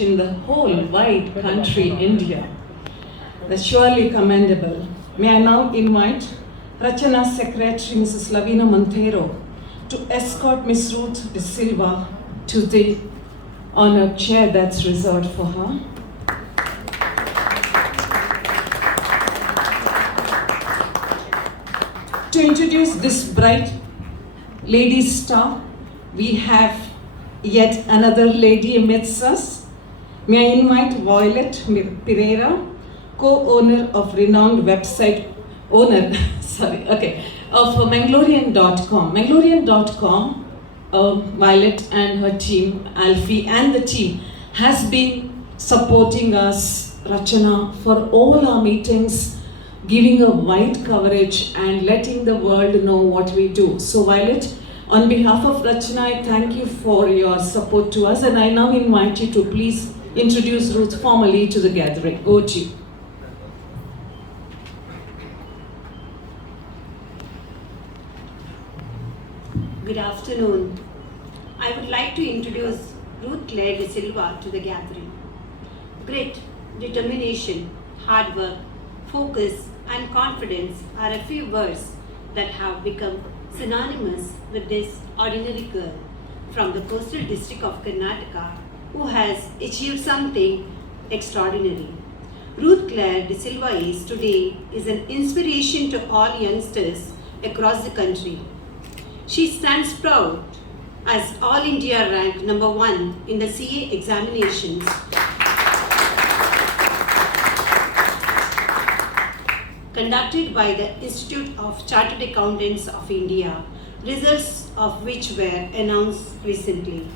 in the whole wide country, India. That's surely commendable. May I now invite Rachana's secretary, Mrs. Lavina Montero, to escort Ms. Ruth De Silva to the honored chair that's reserved for her. To introduce this bright lady star, we have yet another lady amidst us. May I invite Violet Pereira, co-owner of renowned website, of Mangalorian.com. Mangalorian.com, Violet and her team, Alfie and the team, has been supporting us, Rachana, for all our meetings, giving a wide coverage and letting the world know what we do. So Violet, on behalf of Rachana, I thank you for your support to us, and I now invite you to please introduce Ruth formally to the gathering. Over to you. Good afternoon. I would like to introduce Ruth Claire De Silva to the gathering. Grit, determination, hard work, focus, and confidence are a few words that have become synonymous with this ordinary girl from the coastal district of Karnataka who has achieved something extraordinary. Ruth Claire De Silva today is an inspiration to all youngsters across the country. She stands proud as All India rank number 1 in the CA examinations conducted by the Institute of Chartered Accountants of India, results of which were announced recently.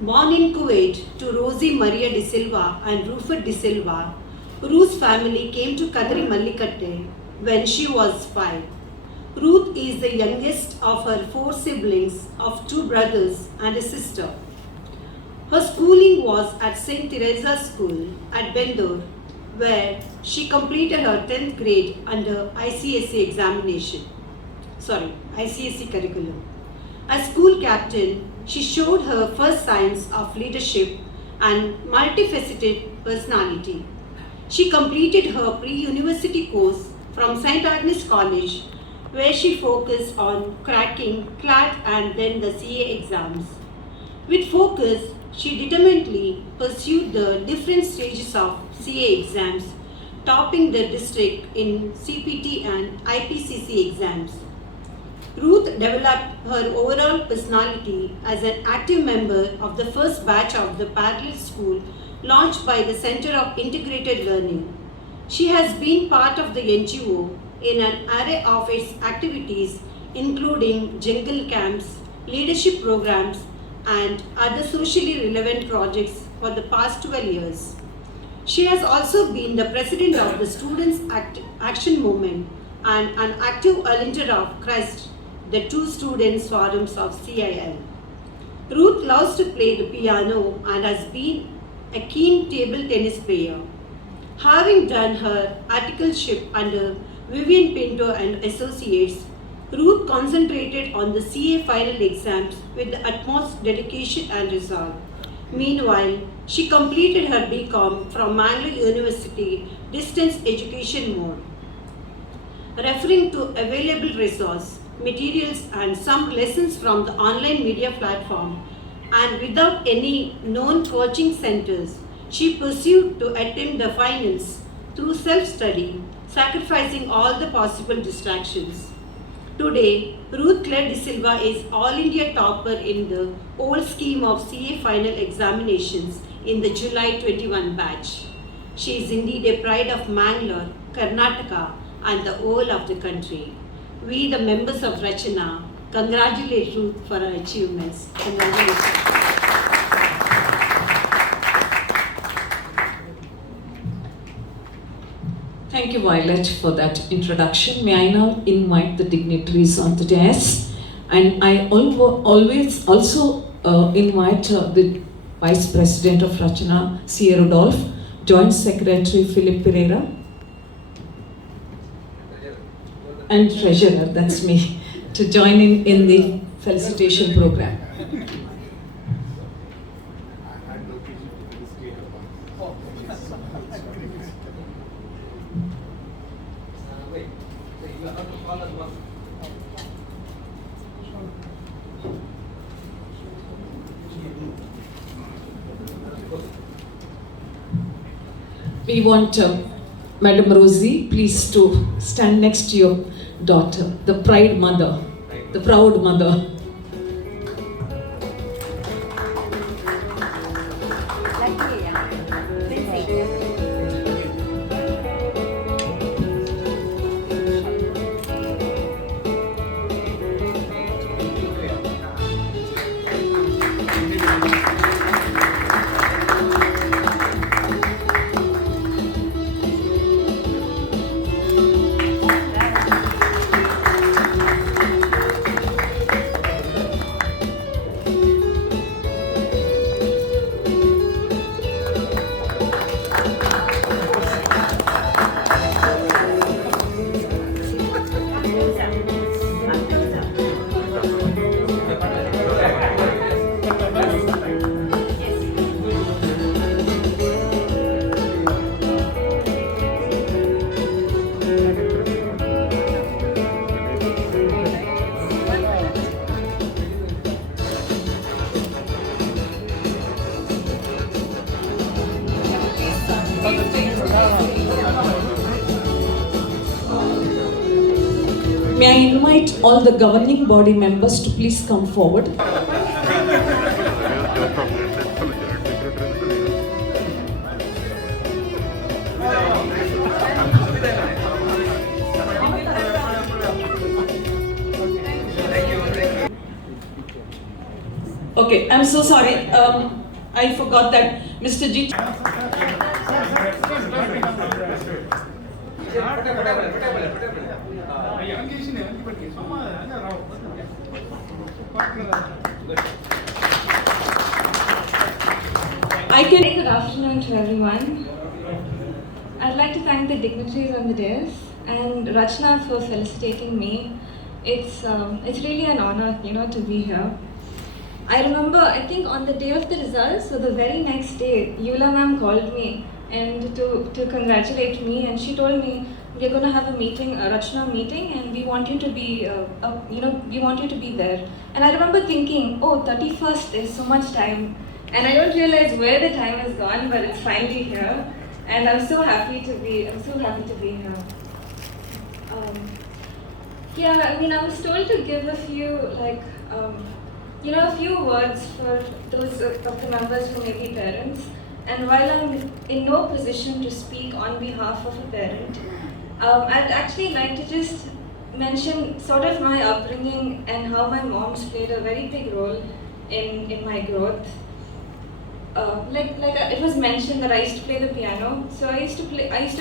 Born in Kuwait to Rosie Maria De Silva and Rufus De Silva, Ruth's family came to Kadri Mallikatte when she was 5. Ruth is the youngest of her 4 siblings of 2 brothers and a sister. Her schooling was at St. Teresa's School at Bendur, where she completed her 10th grade under ICSE curriculum. As school captain, she showed her first signs of leadership and multifaceted personality. She completed her pre-university course from St. Agnes College, where she focused on cracking CLAT and then the CA exams. With focus, she determinedly pursued the different stages of CA exams, topping the district in CPT and IPCC exams. Ruth developed her overall personality as an active member of the first batch of the parallel school launched by the Center of Integrated Learning. She has been part of the NGO in an array of its activities, including jungle camps, leadership programs, and other socially relevant projects for the past 12 years. She has also been the president of the Students' Action Movement and an active volunteer of CREST, the 2 students' forums of CIL. Ruth loves to play the piano and has been a keen table tennis player. Having done her articleship under Vivian Pinto and Associates, Ruth concentrated on the CA final exams with the utmost dedication and resolve. Meanwhile, she completed her BCom from Mangalore University distance education mode. Referring to available resource, materials and some lessons from the online media platform, and without any known coaching centers, she pursued to attempt the finals through self-study, sacrificing all the possible distractions. Today, Ruth Claire De Silva is All India topper in the old scheme of CA final examinations in the July 21 batch. She is indeed a pride of Mangalore, Karnataka, and the whole of the country. We, the members of Rachana, congratulate Ruth for her achievements. Congratulations. Thank you, Violet, for that introduction. May I now invite the dignitaries on the dais, and I always also invite the Vice President of Rachana, C.A. Rudolph, Joint Secretary Philip Pereira, and Treasurer, that's me, to join in the felicitation program. We want Madam Rosie, please to stand next to your daughter, the pride mother, the proud mother. May I invite all the governing body members to please come forward. Okay, I'm so sorry. I forgot that Mr. G. Very good afternoon to everyone. I'd like to thank the dignitaries on the dais and Rachna for felicitating me. It's really an honor, to be here. I remember, I think on the day of the results, so the very next day, Eula ma'am called me and to congratulate me, and she told me, we're going to have a meeting, a Rachna meeting, and we want you to be, we want you to be there. And I remember thinking, oh, 31st, there's so much time. And I don't realize where the time has gone, but it's finally here. And I'm so happy to be here. I was told to give a few, a few words for those of the members who may be parents. And while I'm in no position to speak on behalf of a parent, I'd actually like to just mention sort of my upbringing and how my mom's played a very big role in my growth. It was mentioned that I used to play the piano. So I used to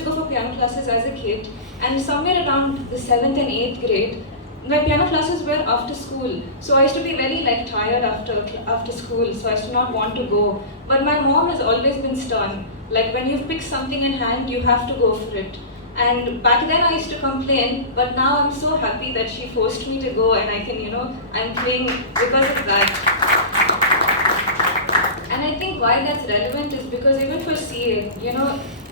go for piano classes as a kid, and somewhere around the 7th and 8th grade, my piano classes were after school. So I used to be very tired after school, so I used to not want to go. But my mom has always been stern. Like when you've picked something in hand, you have to go for it. And back then I used to complain, but now I'm so happy that she forced me to go, and I can, I'm playing because of that. And I think why that's relevant is because even for CA,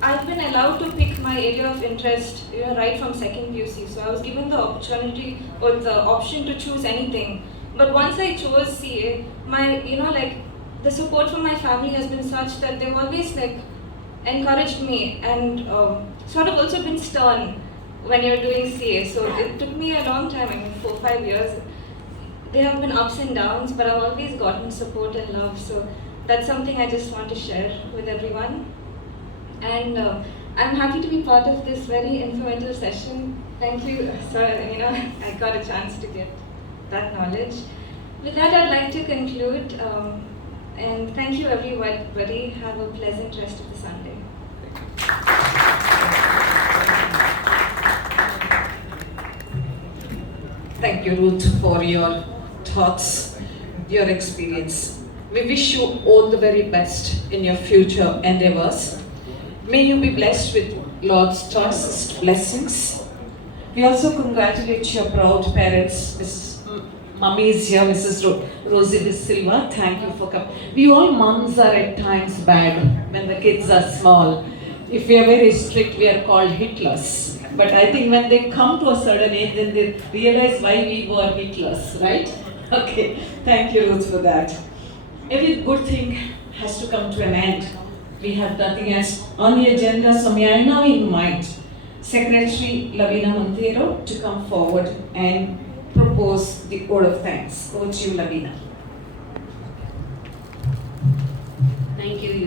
I've been allowed to pick my area of interest, right from second UC. So I was given the opportunity or the option to choose anything. But once I chose CA, the support from my family has been such that they've always encouraged me and sort of also been stern when you're doing CA. So it took me a long time, 4-5 years. There have been ups and downs, but I've always gotten support and love. So that's something I just want to share with everyone. And I'm happy to be part of this very influential session. Thank you, sir. I got a chance to get that knowledge. With that, I'd like to conclude. And thank you, everybody. Have a pleasant rest of the Sunday. Thank you, Ruth, for your thoughts, your experience. We wish you all the very best in your future endeavors. May you be blessed with Lord's choicest blessings. We also congratulate your proud parents, Mrs. Mummy is here, Mrs. Rosie De Silva. Thank you for coming. We all moms are at times bad when the kids are small. If we are very strict, we are called Hitlers. But I think when they come to a certain age, then they realize why we were Hitlers, right? Okay, thank you, Ruth, for that. Every good thing has to come to an end. We have nothing else on the agenda, so may I now invite Secretary Lavina Montero to come forward and propose the vote of thanks. Over to you, Lavina.